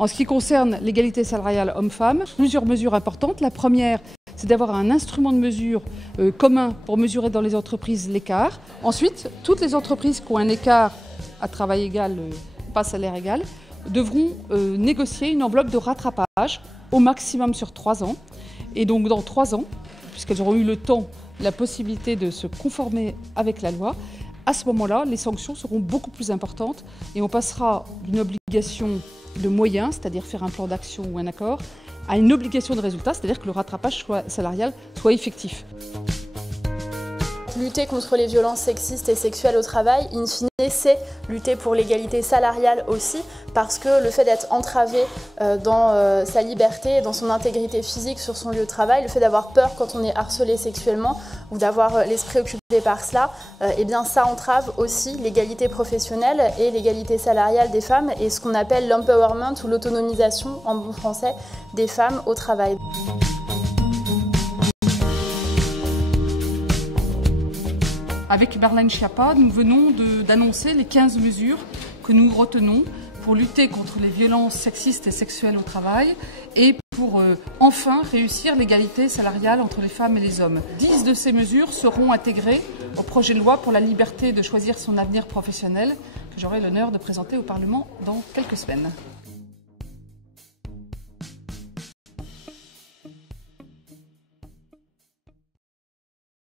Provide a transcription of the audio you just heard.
En ce qui concerne l'égalité salariale homme-femme, plusieurs mesures importantes. La première, c'est d'avoir un instrument de mesure commun pour mesurer dans les entreprises l'écart. Ensuite, toutes les entreprises qui ont un écart à travail égal, pas salaire égal, devront négocier une enveloppe de rattrapage au maximum sur 3 ans. Et donc dans 3 ans, puisqu'elles auront eu le temps, la possibilité de se conformer avec la loi, à ce moment-là, les sanctions seront beaucoup plus importantes et on passera d'une obligation de moyens, c'est-à-dire faire un plan d'action ou un accord, à une obligation de résultat, c'est-à-dire que le rattrapage salarial soit effectif. Lutter contre les violences sexistes et sexuelles au travail, in fine, c'est lutter pour l'égalité salariale aussi, parce que le fait d'être entravé dans sa liberté, dans son intégrité physique sur son lieu de travail, le fait d'avoir peur quand on est harcelé sexuellement ou d'avoir l'esprit occupé par cela, eh bien ça entrave aussi l'égalité professionnelle et l'égalité salariale des femmes et ce qu'on appelle l'empowerment ou l'autonomisation en bon français des femmes au travail. Avec Marlène Schiappa, nous venons d'annoncer les 15 mesures que nous retenons pour lutter contre les violences sexistes et sexuelles au travail et pour enfin réussir l'égalité salariale entre les femmes et les hommes. 10 de ces mesures seront intégrées au projet de loi pour la liberté de choisir son avenir professionnel que j'aurai l'honneur de présenter au Parlement dans quelques semaines.